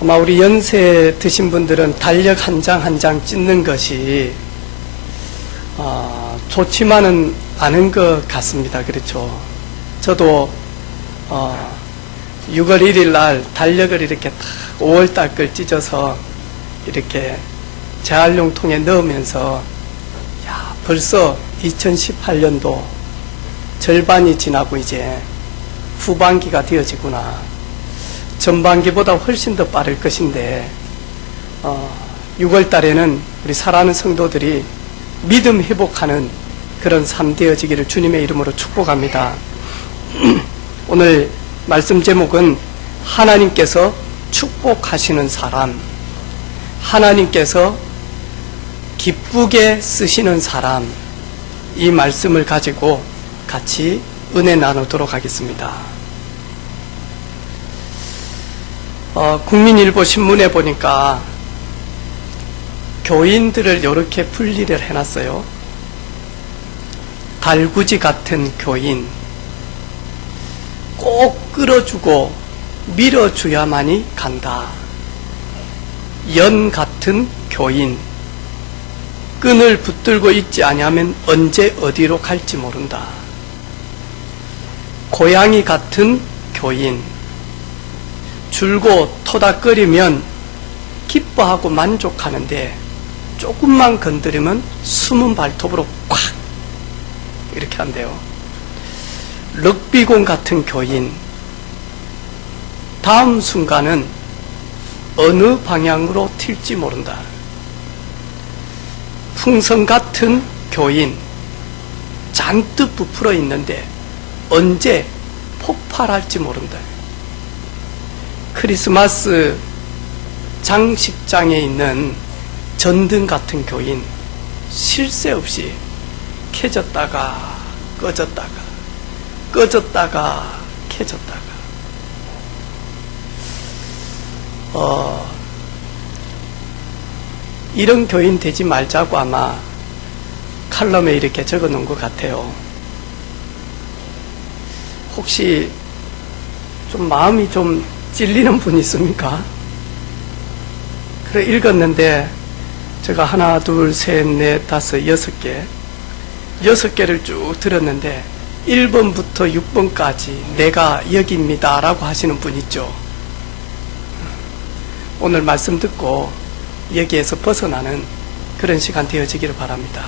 아마 우리 연세 드신 분들은 달력 한 장 한 장 찢는 것이 좋지만은 않은 것 같습니다. 그렇죠? 저도 6월 1일 날 달력을 이렇게 5월달 걸 찢어서 이렇게 재활용통에 넣으면서 벌써 2018년도 절반이 지나고 이제 후반기가 되어지구나. 전반기보다 훨씬 더 빠를 것인데 6월 달에는 우리 사랑하는 성도들이 믿음 회복하는 그런 삶 되어지기를 주님의 이름으로 축복합니다. 오늘 말씀 제목은 하나님께서 축복하시는 사람, 하나님께서 기쁘게 쓰시는 사람, 이 말씀을 가지고 같이 은혜 나누도록 하겠습니다. 국민일보 신문에 보니까 교인들을 이렇게 분리를 해놨어요. 달구지 같은 교인, 꼭 끌어주고 밀어줘야만이 간다. 연 같은 교인, 끈을 붙들고 있지 아니하면 언제 어디로 갈지 모른다. 고양이 같은 교인, 줄고 토닥거리면 기뻐하고 만족하는데 조금만 건드리면 숨은 발톱으로 콱 이렇게 한대요. 럭비공 같은 교인, 다음 순간은 어느 방향으로 튈지 모른다. 풍선 같은 교인, 잔뜩 부풀어 있는데 언제 폭발할지 모른다. 크리스마스 장식장에 있는 전등 같은 교인, 쉴 새 없이 켜졌다가 꺼졌다가 꺼졌다가 켜졌다가 이런 교인 되지 말자고 아마 칼럼에 이렇게 적어 놓은 것 같아요. 혹시 좀 마음이 좀 찔리는 분 있습니까? 그래 읽었는데 제가 하나, 둘, 셋, 넷, 다섯, 6개 6개를 쭉 들었는데 1번부터 6번까지 내가 여기입니다 라고 하시는 분 있죠. 오늘 말씀 듣고 여기에서 벗어나는 그런 시간 되어지기를 바랍니다.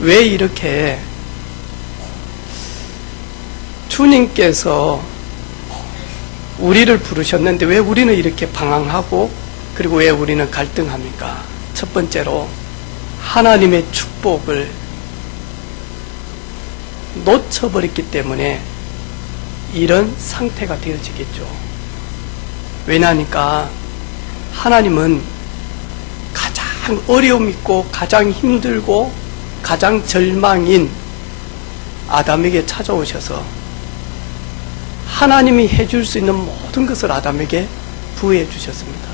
왜 이렇게 주님께서 우리를 부르셨는데 왜 우리는 이렇게 방황하고 그리고 왜 우리는 갈등합니까? 첫 번째로 하나님의 축복을 놓쳐버렸기 때문에 이런 상태가 되어지겠죠. 왜냐하니까 하나님은 가장 어려움 있고 가장 힘들고 가장 절망인 아담에게 찾아오셔서 하나님이 해줄 수 있는 모든 것을 아담에게 부여해 주셨습니다.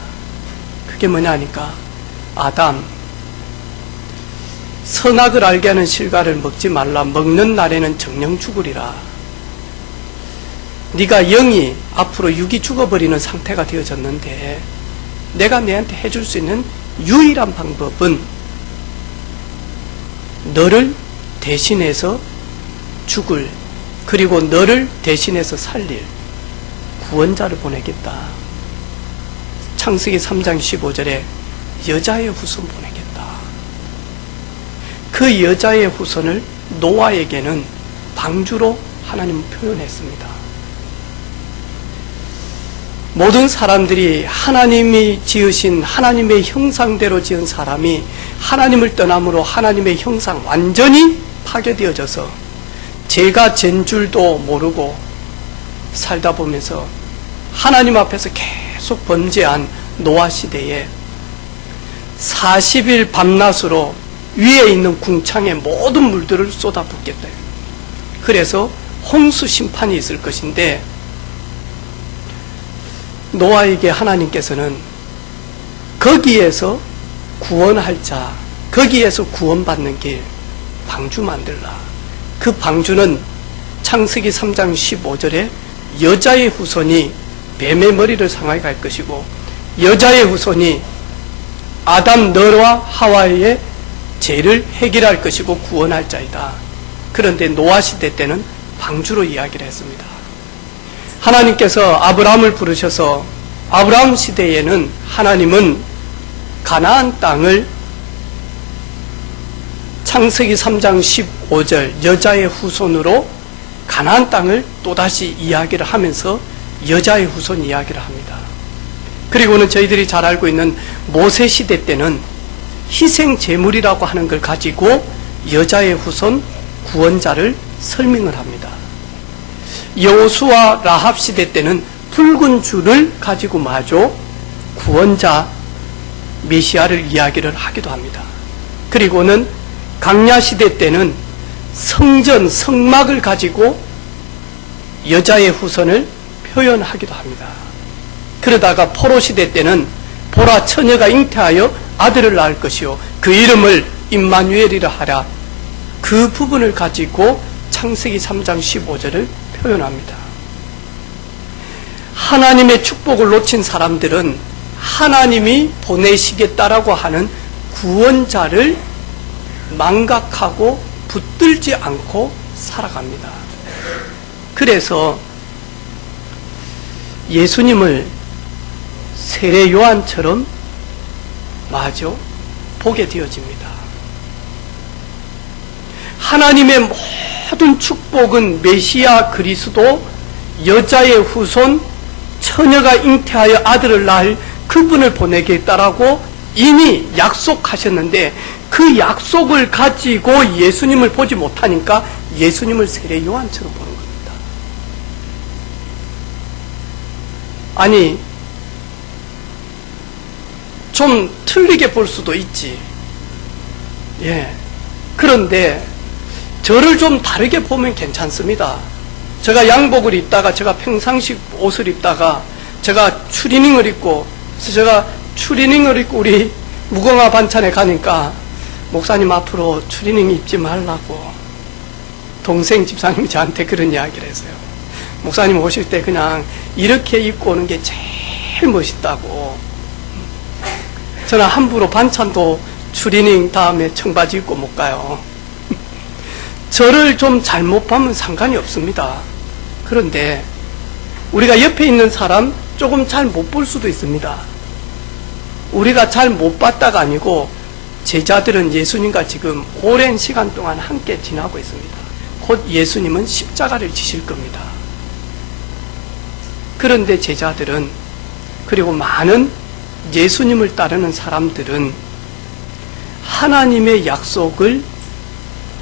그게 뭐냐 하니까 아담, 선악을 알게 하는 실과를 먹지 말라. 먹는 날에는 정령 죽으리라. 네가 영이 앞으로 육이 죽어버리는 상태가 되어졌는데 내가 너한테 해줄 수 있는 유일한 방법은 너를 대신해서 죽을, 그리고 너를 대신해서 살릴 구원자를 보내겠다. 창세기 3장 15절에 여자의 후손 보내겠다. 그 여자의 후손을 노아에게는 방주로 하나님은 표현했습니다. 모든 사람들이 하나님이 지으신 하나님의 형상대로 지은 사람이 하나님을 떠남으로 하나님의 형상 완전히 파괴되어져서 죄가 진 줄도 모르고 살다 보면서 하나님 앞에서 계속 범죄한 노아 시대에 40일 밤낮으로 위에 있는 궁창에 모든 물들을 쏟아붓겠다. 그래서 홍수 심판이 있을 것인데 노아에게 하나님께서는 거기에서 구원할 자, 거기에서 구원받는 길, 방주 만들라. 그 방주는 창세기 3장 15절에 여자의 후손이 뱀의 머리를 상하게 할 것이고 여자의 후손이 아담 너와 하와의 죄를 해결할 것이고 구원할 자이다. 그런데 노아 시대 때는 방주로 이야기를 했습니다. 하나님께서 아브라함을 부르셔서 아브라함 시대에는 하나님은 가나안 땅을 창세기 3장 15절 여자의 후손으로 가나안 땅을 또다시 이야기를 하면서 여자의 후손 이야기를 합니다. 그리고는 저희들이 잘 알고 있는 모세 시대 때는 희생 제물이라고 하는 걸 가지고 여자의 후손 구원자를 설명을 합니다. 여호수아 라합 시대 때는 붉은 줄을 가지고 마저 구원자 메시아를 이야기를 하기도 합니다. 그리고는 강야 시대 때는 성전 성막을 가지고 여자의 후손을 표현하기도 합니다. 그러다가 포로 시대 때는 보라 처녀가 잉태하여 아들을 낳을 것이요 그 이름을 임마누엘이라 하라. 그 부분을 가지고 창세기 3장 15절을 표현합니다. 하나님의 축복을 놓친 사람들은 하나님이 보내시겠다라고 하는 구원자를 망각하고 붙들지 않고 살아갑니다. 그래서 예수님을 세례 요한처럼 마저 보게 되어집니다. 하나님의 모든 축복은 메시아 그리스도 여자의 후손 처녀가 잉태하여 아들을 낳을 그분을 보내겠다라고 이미 약속하셨는데 그 약속을 가지고 예수님을 보지 못하니까 예수님을 세례 요한처럼 보는 겁니다. 아니 좀 틀리게 볼 수도 있지. 예. 그런데 저를 좀 다르게 보면 괜찮습니다. 제가 양복을 입다가 제가 평상식 옷을 입다가 제가 추리닝을 입고 제가 추리닝을 입고 우리 무궁화 반찬에 가니까 목사님 앞으로 추리닝 입지 말라고 동생 집사님이 저한테 그런 이야기를 했어요. 목사님 오실 때 그냥 이렇게 입고 오는 게 제일 멋있다고. 저는 함부로 반찬도 추리닝 다음에 청바지 입고 못 가요. 저를 좀 잘못 보면 상관이 없습니다. 그런데 우리가 옆에 있는 사람 조금 잘 못 볼 수도 있습니다. 우리가 잘 못 봤다가 아니고 제자들은 예수님과 지금 오랜 시간 동안 함께 지나고 있습니다. 곧 예수님은 십자가를 지실 겁니다. 그런데 제자들은 그리고 많은 예수님을 따르는 사람들은 하나님의 약속을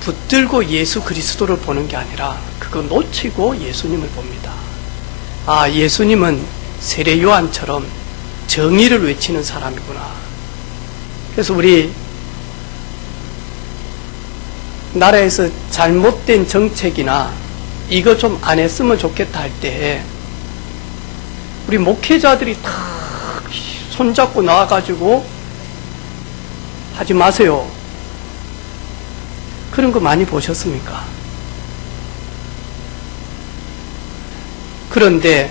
붙들고 예수 그리스도를 보는 게 아니라 그거 놓치고 예수님을 봅니다. 아, 예수님은 세례 요한처럼 정의를 외치는 사람이구나. 그래서 우리 나라에서 잘못된 정책이나 이거 좀 안 했으면 좋겠다 할 때 우리 목회자들이 다 손잡고 나와가지고 하지 마세요. 그런 거 많이 보셨습니까? 그런데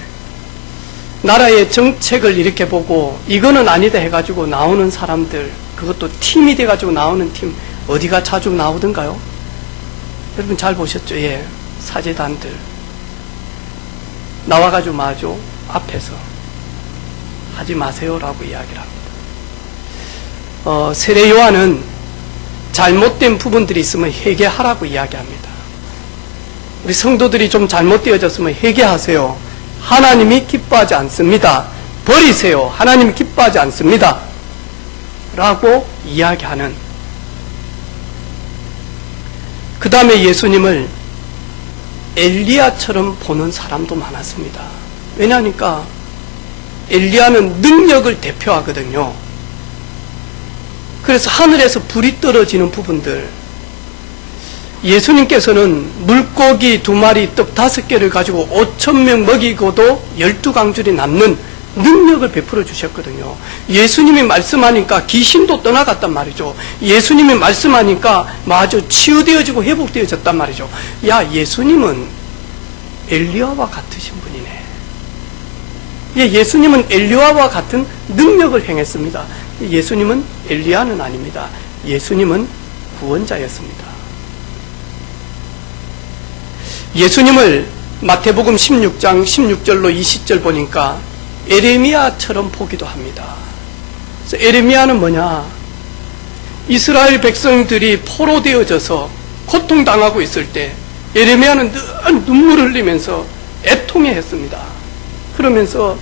나라의 정책을 이렇게 보고 이거는 아니다 해가지고 나오는 사람들, 그것도 팀이 돼가지고 나오는 팀 어디가 자주 나오던가요? 여러분 잘 보셨죠? 예, 사제단들 나와가지고 마저 앞에서 하지 마세요라고 이야기를 합니다. 세례 요한은 잘못된 부분들이 있으면 회개하라고 이야기합니다. 우리 성도들이 좀 잘못되어졌으면 회개하세요. 하나님이 기뻐하지 않습니다. 버리세요. 하나님이 기뻐하지 않습니다. 라고 이야기하는, 그 다음에 예수님을 엘리야처럼 보는 사람도 많았습니다. 왜냐하니까 엘리야는 능력을 대표하거든요. 그래서 하늘에서 불이 떨어지는 부분들, 예수님께서는 물고기 2마리 떡 5개를 가지고 5,000명 먹이고도 12강줄이 남는 능력을 베풀어 주셨거든요. 예수님이 말씀하니까 귀신도 떠나갔단 말이죠. 예수님이 말씀하니까 마저 치유되어지고 회복되어졌단 말이죠. 야, 예수님은 엘리야와 같으신 분이네. 예수님은 엘리야와 같은 능력을 행했습니다. 예수님은 엘리야는 아닙니다. 예수님은 구원자였습니다. 예수님을 마태복음 16장 16절로 20절 보니까 에레미야처럼 보기도 합니다. 그래서 에레미야는 뭐냐? 이스라엘 백성들이 포로되어져서 고통당하고 있을 때 에레미야는 늘 눈물을 흘리면서 애통해했습니다. 그러면서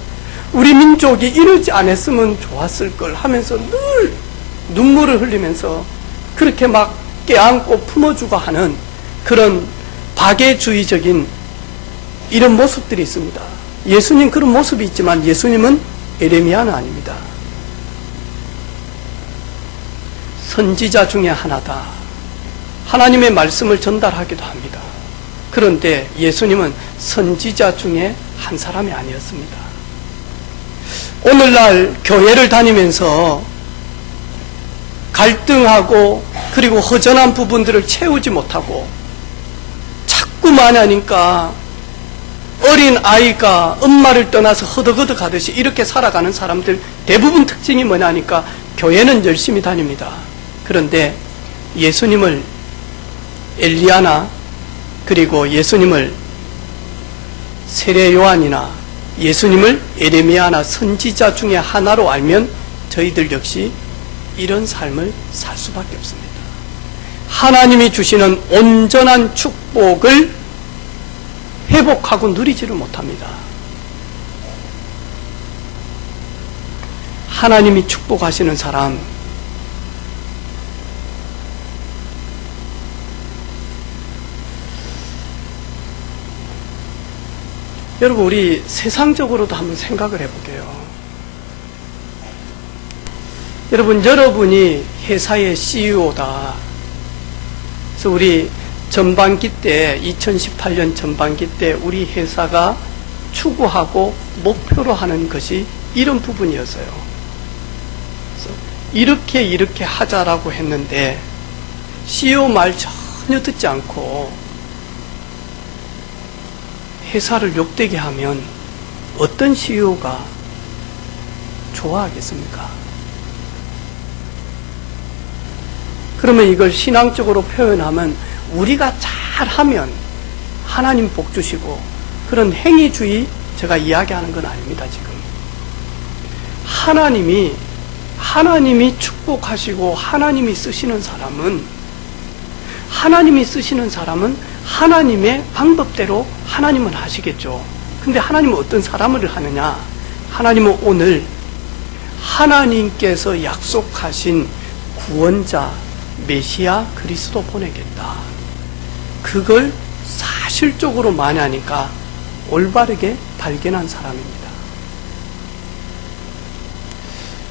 우리 민족이 이러지 않았으면 좋았을 걸 하면서 늘 눈물을 흘리면서 그렇게 막 껴안고 품어주고 하는 그런 박애주의적인 이런 모습들이 있습니다. 예수님 그런 모습이 있지만 예수님은 에레미야는 아닙니다. 선지자 중에 하나다. 하나님의 말씀을 전달하기도 합니다. 그런데 예수님은 선지자 중에 한 사람이 아니었습니다. 오늘날 교회를 다니면서 갈등하고 그리고 허전한 부분들을 채우지 못하고 자꾸만 하니까 어린 아이가 엄마를 떠나서 허덕허덕 하듯이 이렇게 살아가는 사람들 대부분 특징이 뭐냐니까 교회는 열심히 다닙니다. 그런데 예수님을 엘리야나 그리고 예수님을 세례 요한이나 예수님을 에레미야나 선지자 중에 하나로 알면 저희들 역시 이런 삶을 살 수밖에 없습니다. 하나님이 주시는 온전한 축복을 회복하고 누리지를 못합니다. 하나님이 축복하시는 사람, 여러분 우리 세상적으로도 한번 생각을 해볼게요. 여러분이 회사의 CEO다. 그래서 우리 전반기 때 2018년 전반기 때 우리 회사가 추구하고 목표로 하는 것이 이런 부분이었어요. 그래서 이렇게 하자라고 했는데 CEO 말 전혀 듣지 않고 회사를 욕되게 하면 어떤 CEO가 좋아하겠습니까? 그러면 이걸 신앙적으로 표현하면 우리가 잘하면 하나님 복 주시고 그런 행위주의 제가 이야기하는 건 아닙니다. 지금 하나님이 축복하시고 하나님이 쓰시는 사람은 하나님의 방법대로 하나님은 하시겠죠. 근데 하나님은 어떤 사람을 하느냐? 하나님은 오늘 하나님께서 약속하신 구원자 메시아 그리스도 보내겠다. 그걸 사실적으로 많이 하니까 올바르게 발견한 사람입니다.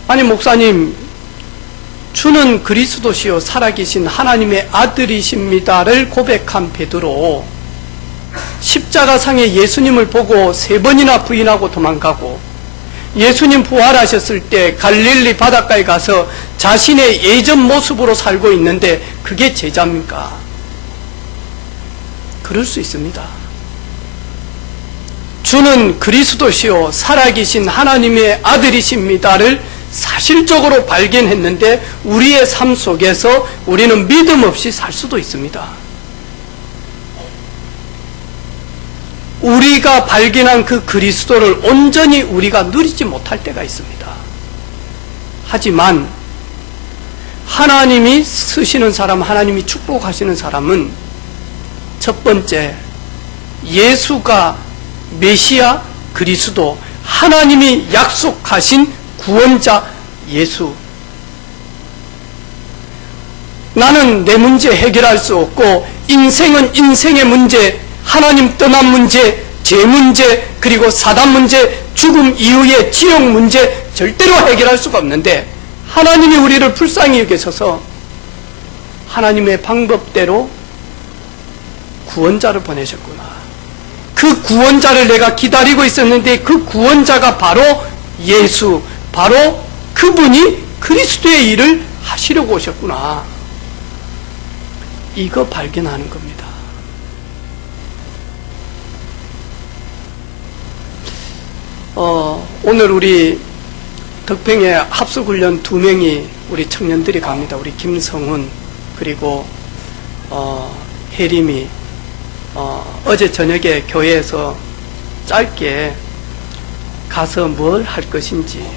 아니 목사님, 주는 그리스도시요 살아계신 하나님의 아들이십니다를 고백한 베드로 십자가상에 예수님을 보고 3번이나 부인하고 도망가고 예수님 부활하셨을 때 갈릴리 바닷가에 가서 자신의 예전 모습으로 살고 있는데 그게 제자입니까? 그럴 수 있습니다. 주는 그리스도시요 살아계신 하나님의 아들이십니다를 사실적으로 발견했는데 우리의 삶 속에서 우리는 믿음 없이 살 수도 있습니다. 우리가 발견한 그 그리스도를 온전히 우리가 누리지 못할 때가 있습니다. 하지만 하나님이 쓰시는 사람, 하나님이 축복하시는 사람은 첫 번째, 예수가 메시아 그리스도, 하나님이 약속하신 구원자 예수. 나는 내 문제 해결할 수 없고 인생은 인생의 문제, 하나님 떠난 문제, 죄 문제, 그리고 사단 문제, 죽음 이후의 지옥 문제 절대로 해결할 수가 없는데 하나님이 우리를 불쌍히 여기셔서 하나님의 방법대로 구원자를 보내셨구나. 그 구원자를 내가 기다리고 있었는데 그 구원자가 바로 예수, 바로 그분이 그리스도의 일을 하시려고 오셨구나. 이거 발견하는 겁니다. 오늘 우리 덕평에 합숙훈련 2명이 우리 청년들이 갑니다. 우리 김성훈 그리고 혜림이 어제 저녁에 교회에서 짧게 가서 뭘 할 것인지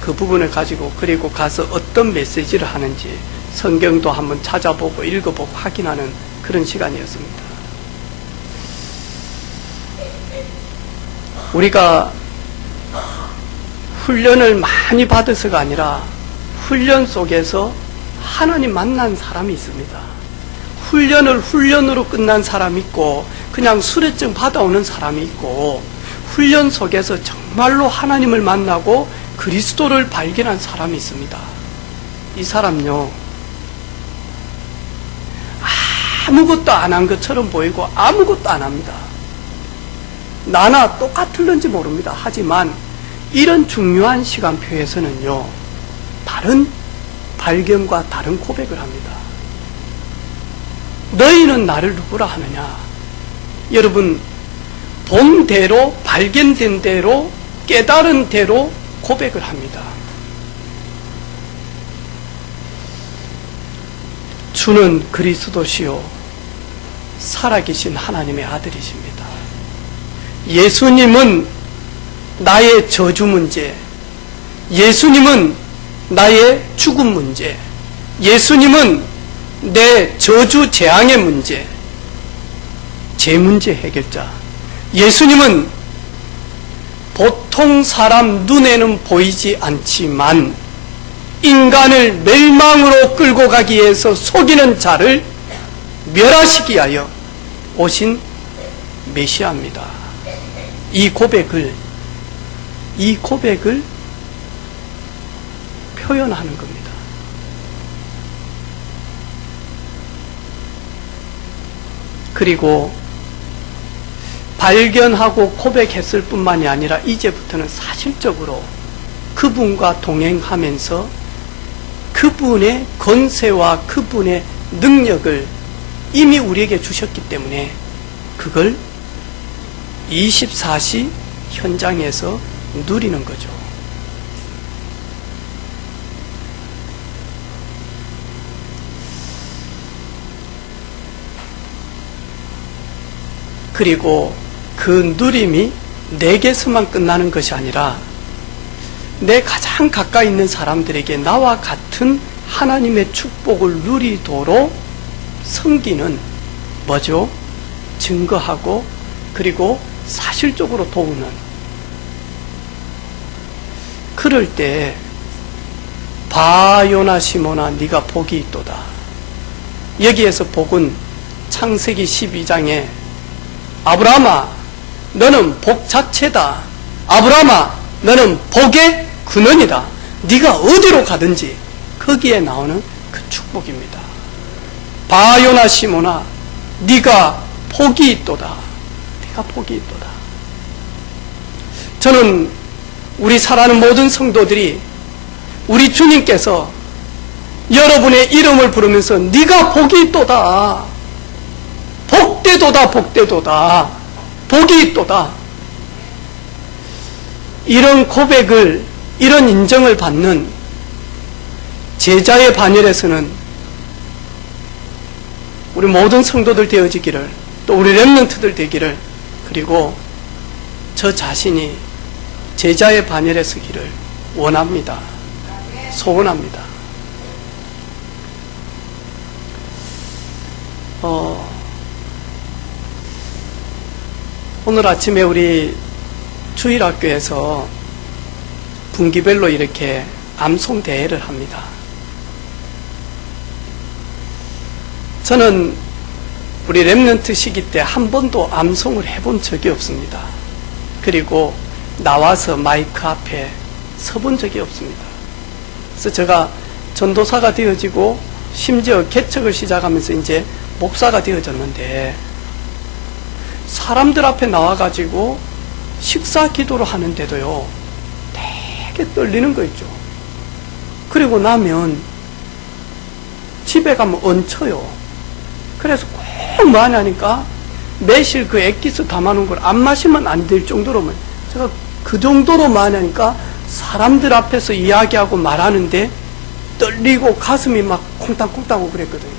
그 부분을 가지고 그리고 가서 어떤 메시지를 하는지 성경도 한번 찾아보고 읽어보고 확인하는 그런 시간이었습니다. 우리가 훈련을 많이 받아서가 아니라 훈련 속에서 하나님 만난 사람이 있습니다. 훈련을 훈련으로 끝난 사람이 있고 그냥 수료증 받아오는 사람이 있고 훈련 속에서 정말로 하나님을 만나고 그리스도를 발견한 사람이 있습니다. 이 사람요, 아무것도 안 한 것처럼 보이고 아무것도 안 합니다. 나나 똑같을는지 모릅니다. 하지만 이런 중요한 시간표에서는요, 다른 발견과 다른 고백을 합니다. 너희는 나를 누구라 하느냐? 여러분, 본 대로, 발견된 대로, 깨달은 대로 고백을 합니다. 주는 그리스도시요 살아계신 하나님의 아들이십니다. 예수님은 나의 저주 문제, 예수님은 나의 죽음 문제, 예수님은 내 저주 재앙의 문제, 제 문제 해결자. 예수님은 보통 사람 눈에는 보이지 않지만 인간을 멸망으로 끌고 가기 위해서 속이는 자를 멸하시기 위하여 오신 메시아입니다. 이 고백을 표현하는 겁니다. 그리고 발견하고 고백했을 뿐만이 아니라 이제부터는 사실적으로 그분과 동행하면서 그분의 권세와 그분의 능력을 이미 우리에게 주셨기 때문에 그걸 24시 현장에서 누리는 거죠. 그리고 그 누림이 내게서만 끝나는 것이 아니라 내 가장 가까이 있는 사람들에게 나와 같은 하나님의 축복을 누리도록 섬기는 뭐죠? 증거하고 그리고 사실적으로 도우는. 그럴 때 바요나 시모나 네가 복이 있도다. 여기에서 복은 창세기 12장에 아브라함아 너는 복 자체다. 아브라함아 너는 복의 근원이다. 네가 어디로 가든지 거기에 나오는 그 축복입니다. 바요나 시모나 네가 복이 있도다. 네가 복이 있도다. 저는 우리 사랑하는 모든 성도들이 우리 주님께서 여러분의 이름을 부르면서 네가 복이 있도다. 복되도다. 복되도다. 복이 있도다. 이런 고백을, 이런 인정을 받는 제자의 반열에서는 우리 모든 성도들 되어지기를, 또 우리 렘넌트들 되기를, 그리고 저 자신이 제자의 반열에 서기를 원합니다. 소원합니다. 오늘 아침에 우리 주일학교에서 분기별로 이렇게 암송 대회를 합니다. 저는 우리 렘넌트 시기 때 한 번도 암송을 해본 적이 없습니다. 그리고 나와서 마이크 앞에 서본 적이 없습니다. 그래서 제가 전도사가 되어지고 심지어 개척을 시작하면서 이제 목사가 되어졌는데 사람들 앞에 나와가지고 식사 기도를 하는데도요 되게 떨리는 거 있죠. 그리고 나면 집에 가면 얹혀요. 그래서 꼭 많이 하니까 매실 그 액기스 담아놓은 걸 안 마시면 안 될 정도로만 제가 그 정도로 많이 하니까 사람들 앞에서 이야기하고 말하는데 떨리고 가슴이 막 콩땅콩땅하고 그랬거든요.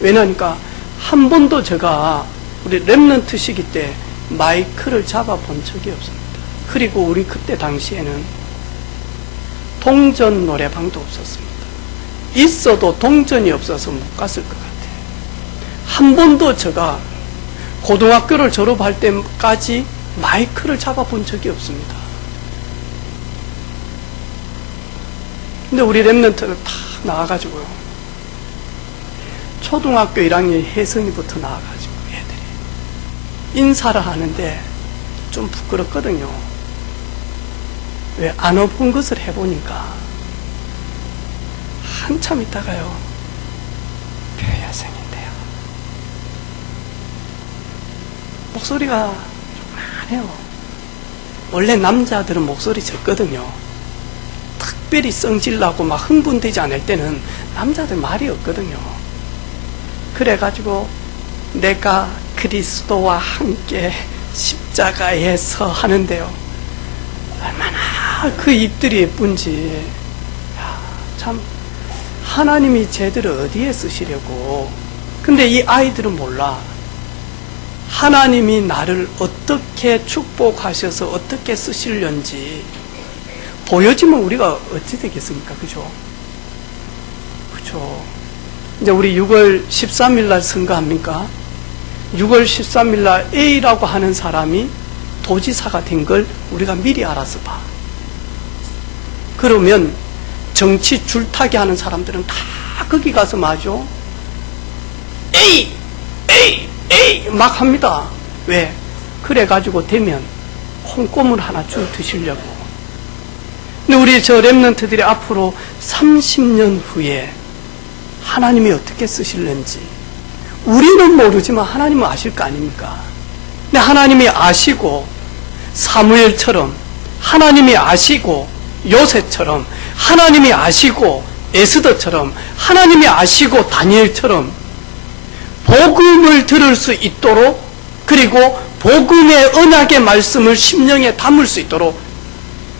왜냐니까 한 번도 제가 우리 랩런트 시기 때 마이크를 잡아본 적이 없습니다. 그리고 우리 그때 당시에는 동전 노래방도 없었습니다. 있어도 동전이 없어서 못 갔을 것 같아요. 한 번도 제가 고등학교를 졸업할 때까지 마이크를 잡아본 적이 없습니다. 근데 우리 랩런트는 탁 나와가지고요. 초등학교 1학년 혜성이부터 나와가지고 애들이 인사를 하는데 좀 부끄럽거든요. 왜 안 해본 것을 해보니까 한참 있다가요. 교회생인데요. 목소리가 조그만해요. 원래 남자들은 목소리 적거든요. 특별히 성질나고 막 흥분되지 않을 때는 남자들 말이 없거든요. 그래가지고 내가 그리스도와 함께 십자가에서 하는데요. 얼마나 그 입들이 예쁜지. 참 하나님이 쟤들을 어디에 쓰시려고. 근데 이 아이들은 몰라. 하나님이 나를 어떻게 축복하셔서 어떻게 쓰시려는지 보여지면 우리가 어찌 되겠습니까? 그죠? 그죠? 이제 우리 6월 13일 날 선거합니까? 6월 13일 날 A라고 하는 사람이 도지사가 된 걸 우리가 미리 알아서 봐. 그러면 정치 줄타기 하는 사람들은 다 거기 가서 마죠. A! A! A! 막 합니다. 왜? 그래가지고 되면 콩고물 하나 줄 드시려고. 근데 우리 저 랩런트들이 앞으로 30년 후에 하나님이 어떻게 쓰실는지 우리는 모르지만 하나님은 아실 거 아닙니까? 근데 하나님이 아시고 사무엘처럼, 하나님이 아시고 요셉처럼, 하나님이 아시고 에스더처럼, 하나님이 아시고 다니엘처럼 복음을 들을 수 있도록, 그리고 복음의 언약의 말씀을 심령에 담을 수 있도록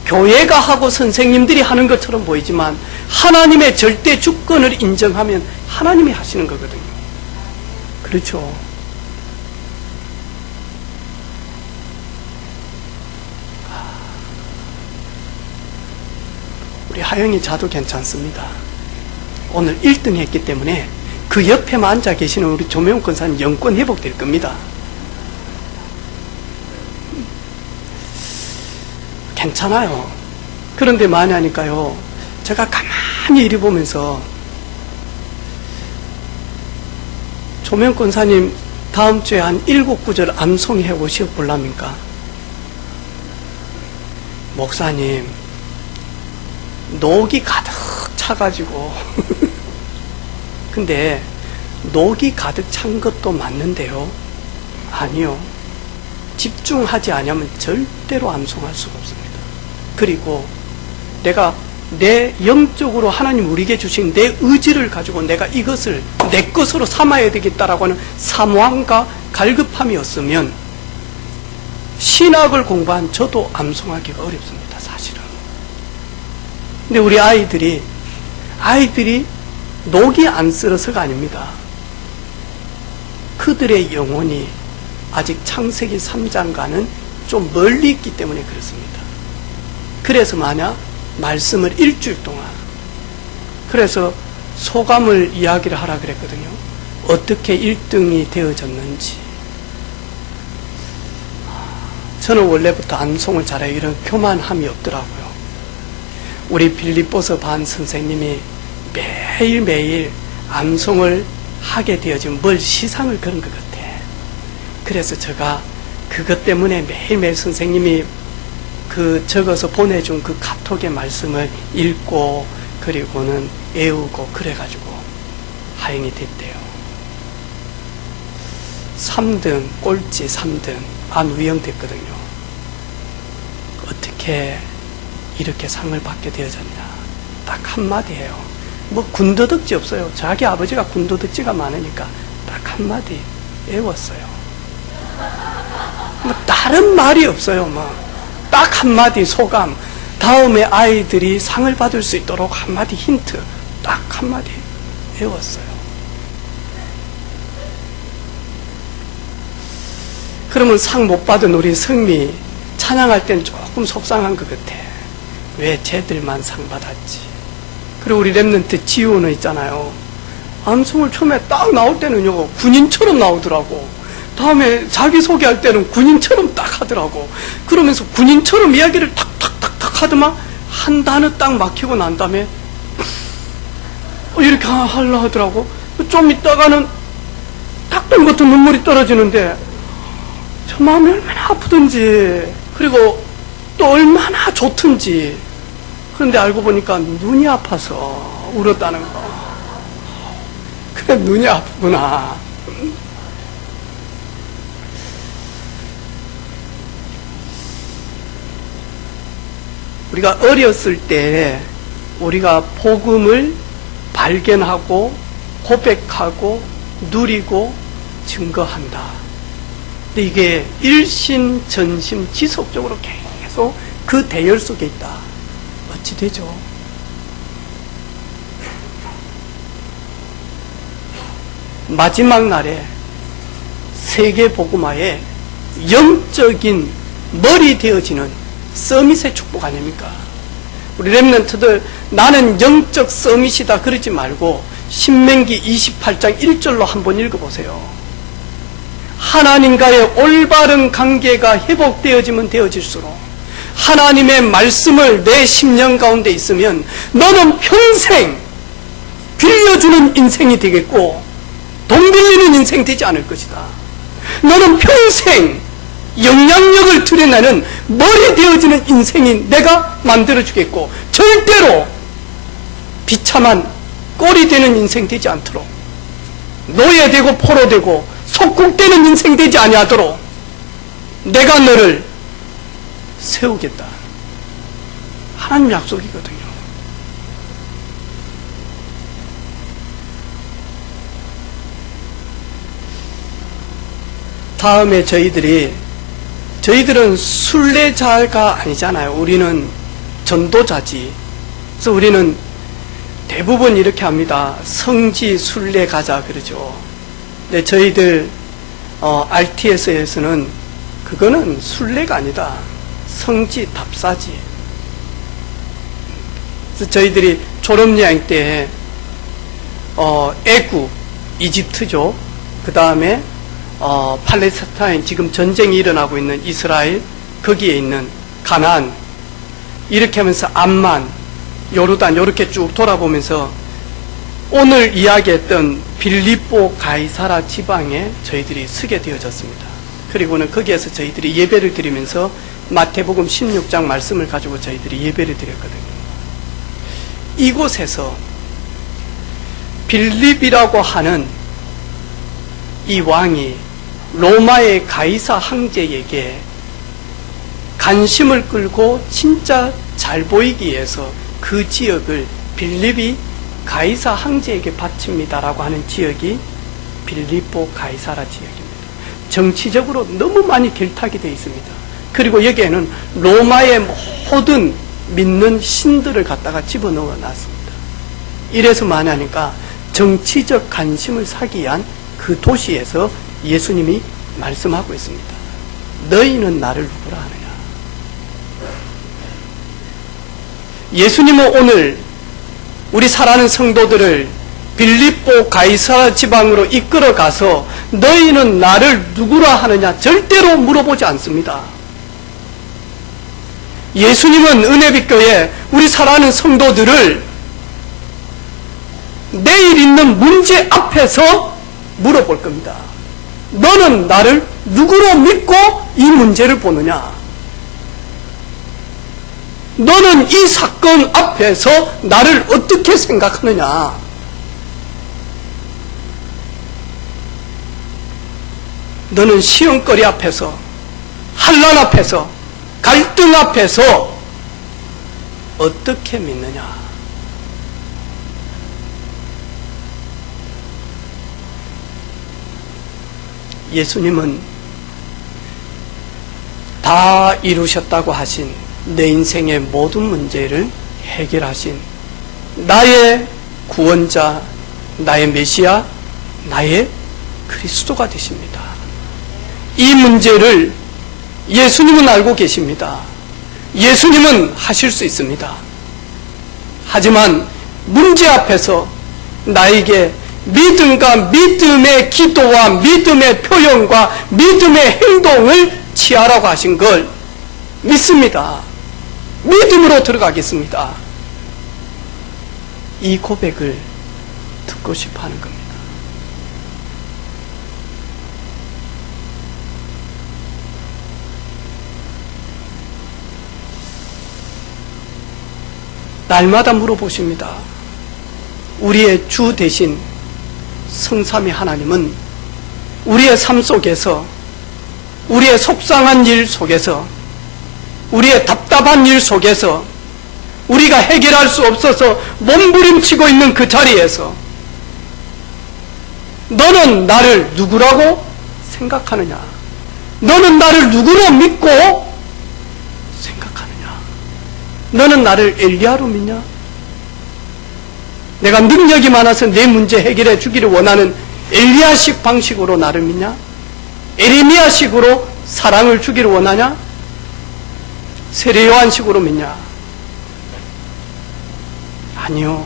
교회가 하고 선생님들이 하는 것처럼 보이지만 하나님의 절대 주권을 인정하면 하나님이 하시는 거거든요. 그렇죠? 우리 하영이 자도 괜찮습니다. 오늘 1등 했기 때문에 그 옆에만 앉아 계시는 우리 조명훈 권사님 영권 회복될 겁니다. 괜찮아요. 그런데 많이 하니까요. 제가 가만히 이리 보면서 조명훈 권사님 다음 주에 한 7구절 암송해 오시어 볼랍니까? 목사님 녹이 가득 차가지고 근데 녹이 가득 찬 것도 맞는데요. 아니요. 집중하지 않으면 절대로 암송할 수가 없습니다. 그리고 내가 내 영적으로 하나님 우리에게 주신 내 의지를 가지고 내가 이것을 내 것으로 삼아야 되겠다라고 하는 사모함과 갈급함이 없으면 신학을 공부한 저도 암송하기가 어렵습니다. 사실은. 근데 우리 아이들이 녹이 안 쓸어서가 아닙니다. 그들의 영혼이 아직 창세기 3장과는 좀 멀리 있기 때문에 그렇습니다. 그래서 만약 말씀을 일주일 동안, 그래서 소감을 이야기를 하라 그랬거든요. 어떻게 1등이 되어졌는지. 저는 원래부터 암송을 잘해요. 이런 교만함이 없더라고요. 우리 빌립보서 반 선생님이 매일매일 암송을 하게 되어지면 뭘 시상을 그런 것 같아. 그래서 제가 그것 때문에 매일매일 선생님이 그 적어서 보내준 그 카톡의 말씀을 읽고 그리고는 외우고 그래가지고 하행이 됐대요. 3등, 꼴찌 3등 안우영됐거든요. 어떻게 이렇게 상을 받게 되어졌냐. 딱 한마디예요. 뭐 군더덕지 없어요. 자기 아버지가 군더덕지가 많으니까 딱 한마디 외웠어요. 뭐 다른 말이 없어요. 뭐 딱 한마디 소감, 다음에 아이들이 상을 받을 수 있도록 한마디 힌트, 딱 한마디 배웠어요. 그러면 상 못 받은 우리 성미 찬양할 땐 조금 속상한 것 같아. 왜 쟤들만 상 받았지? 그리고 우리 랩런트 지호는 있잖아요. 암송을 처음에 딱 나올 때는요, 군인처럼 나오더라고. 다음에 자기소개할 때는 군인처럼 딱 하더라고. 그러면서 군인처럼 이야기를 탁탁탁탁 하더만 한 단어 딱 막히고 난 다음에 이렇게 하려 하더라고. 좀 있다가는 탁 같은 눈물이 떨어지는데 저 마음이 얼마나 아프든지, 그리고 또 얼마나 좋든지. 그런데 알고 보니까 눈이 아파서 울었다는 거. 그래, 눈이 아프구나. 우리가 어렸을 때 우리가 복음을 발견하고 고백하고 누리고 증거한다. 근데 이게 일심전심 지속적으로 계속 그 대열 속에 있다. 어찌 되죠? 마지막 날에 세계 복음화의 영적인 머리 되어지는 서밋의 축복 아닙니까? 우리 렘넌트들 나는 영적 서밋이다 그러지 말고 신명기 28장 1절로 한번 읽어보세요. 하나님과의 올바른 관계가 회복되어지면 되어질수록 하나님의 말씀을 내 심령 가운데 있으면 너는 평생 빌려주는 인생이 되겠고 돈 빌리는 인생 되지 않을 것이다. 너는 평생 영향력을 드러내는 머리 되어지는 인생이 내가 만들어주겠고 절대로 비참한 꼴이 되는 인생 되지 않도록, 노예되고 포로되고 속국되는 인생 되지 아니하도록 내가 너를 세우겠다. 하나님 약속이거든요. 다음에 저희들은 순례자가 아니잖아요. 우리는 전도자지. 그래서 우리는 대부분 이렇게 합니다. 성지 순례 가자 그러죠. 근데 저희들 RTS에서는 그거는 순례가 아니다. 성지 답사지. 그래서 저희들이 졸업여행 때 애굽, 이집트죠. 그 다음에 팔레스타인, 지금 전쟁이 일어나고 있는 이스라엘, 거기에 있는 가나안, 이렇게 하면서 암만, 요르단, 이렇게 쭉 돌아보면서 오늘 이야기했던 빌립보 가이사라 지방에 저희들이 서게 되어졌습니다. 그리고는 거기에서 저희들이 예배를 드리면서 마태복음 16장 말씀을 가지고 저희들이 예배를 드렸거든요. 이곳에서 빌립이라고 하는 이 왕이 로마의 가이사 황제에게 관심을 끌고 진짜 잘 보이기 위해서 그 지역을 빌립이 가이사 황제에게 바칩니다라고 하는 지역이 빌립보 가이사라 지역입니다. 정치적으로 너무 많이 결탁이 되어 있습니다. 그리고 여기에는 로마의 모든 믿는 신들을 갖다가 집어넣어 놨습니다. 이래서 말하니까 정치적 관심을 사기 위한 그 도시에서 예수님이 말씀하고 있습니다. 너희는 나를 누구라 하느냐? 예수님은 오늘 우리 사랑하는 성도들을 빌립보 가이사라 지방으로 이끌어 가서 너희는 나를 누구라 하느냐 절대로 물어보지 않습니다. 예수님은 은혜빛교회 우리 사랑하는 성도들을 내일 있는 문제 앞에서 물어볼 겁니다. 너는 나를 누구로 믿고 이 문제를 보느냐? 너는 이 사건 앞에서 나를 어떻게 생각하느냐? 너는 시험거리 앞에서, 환난 앞에서, 갈등 앞에서 어떻게 믿느냐? 예수님은 다 이루셨다고 하신 내 인생의 모든 문제를 해결하신 나의 구원자, 나의 메시아, 나의 그리스도가 되십니다. 이 문제를 예수님은 알고 계십니다. 예수님은 하실 수 있습니다. 하지만 문제 앞에서 나에게 믿음과 믿음의 기도와 믿음의 표현과 믿음의 행동을 취하라고 하신 걸 믿습니다. 믿음으로 들어가겠습니다. 이 고백을 듣고 싶어 하는 겁니다. 날마다 물어보십니다. 우리의 주 대신 성삼위 하나님은 우리의 삶 속에서, 우리의 속상한 일 속에서, 우리의 답답한 일 속에서, 우리가 해결할 수 없어서 몸부림치고 있는 그 자리에서 너는 나를 누구라고 생각하느냐? 너는 나를 누구로 믿고 생각하느냐? 너는 나를 엘리야로 믿냐? 내가 능력이 많아서 내 문제 해결해 주기를 원하는 엘리야식 방식으로 나를 믿냐? 에레미야식으로 사랑을 주기를 원하냐? 세례 요한식으로 믿냐? 아니요.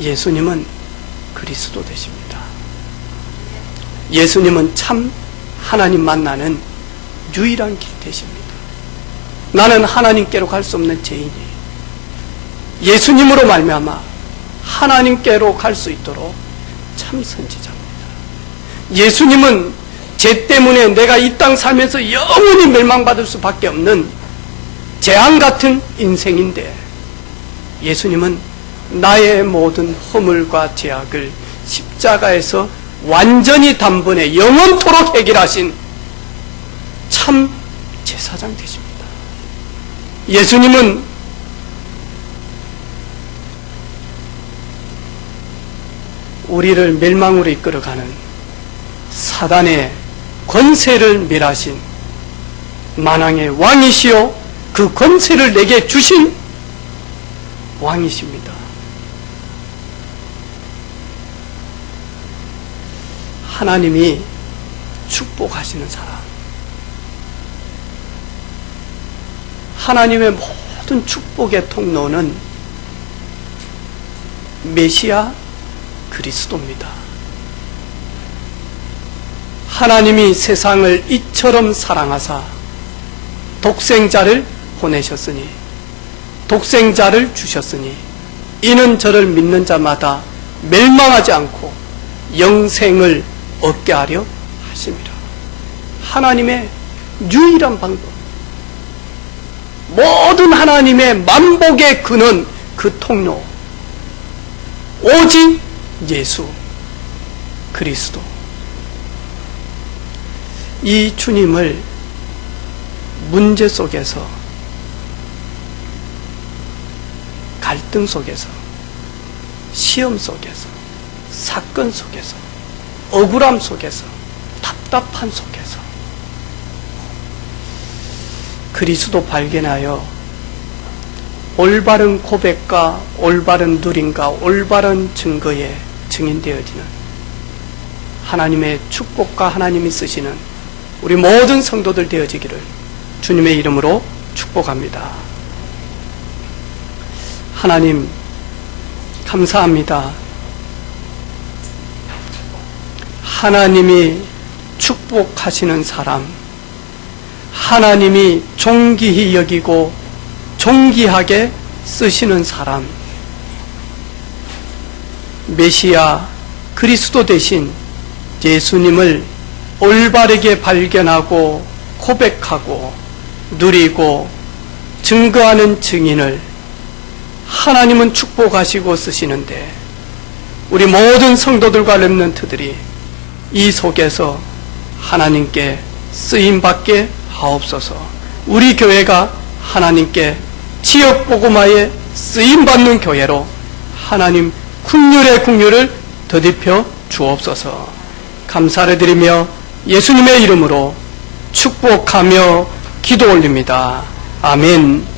예수님은 그리스도 되십니다. 예수님은 참 하나님 만나는 유일한 길 되십니다. 나는 하나님께로 갈 수 없는 죄인이 예수님으로 말미암아 하나님께로 갈 수 있도록 참 선지자입니다. 예수님은 죄 때문에 내가 이 땅 살면서 영원히 멸망받을 수밖에 없는 재앙 같은 인생인데 예수님은 나의 모든 허물과 죄악을 십자가에서 완전히 단번에 영원토록 해결하신 참 제사장 되십니다. 예수님은 우리를 멸망으로 이끌어가는 사단의 권세를 멸하신 만왕의 왕이시요 그 권세를 내게 주신 왕이십니다. 하나님이 축복하시는 사람, 하나님의 모든 축복의 통로는 메시아 그리스도입니다. 하나님이 세상을 이처럼 사랑하사 독생자를 보내셨으니, 독생자를 주셨으니 이는 저를 믿는 자마다 멸망하지 않고 영생을 얻게 하려 하심이라. 하나님의 유일한 방법, 모든 하나님의 만복의 근원, 그 통로 오직 예수 그리스도. 이 주님을 문제 속에서, 갈등 속에서, 시험 속에서, 사건 속에서, 억울함 속에서, 답답한 속에서 그리스도 발견하여 올바른 고백과 올바른 누림과 올바른 증거에 증인되어지는 하나님의 축복과 하나님이 쓰시는 우리 모든 성도들 되어지기를 주님의 이름으로 축복합니다. 하나님 감사합니다. 하나님이 축복하시는 사람, 하나님이 존귀히 여기고 존귀하게 쓰시는 사람, 메시아 그리스도 대신 예수님을 올바르게 발견하고 고백하고 누리고 증거하는 증인을 하나님은 축복하시고 쓰시는데 우리 모든 성도들과 렘넌트들이 이 속에서 하나님께 쓰임받게 하옵소서. 우리 교회가 하나님께 지역복음화에 쓰임받는 교회로 하나님 국률의 국률을 더딥혀 주옵소서. 감사를 드리며 예수님의 이름으로 축복하며 기도 올립니다. 아멘.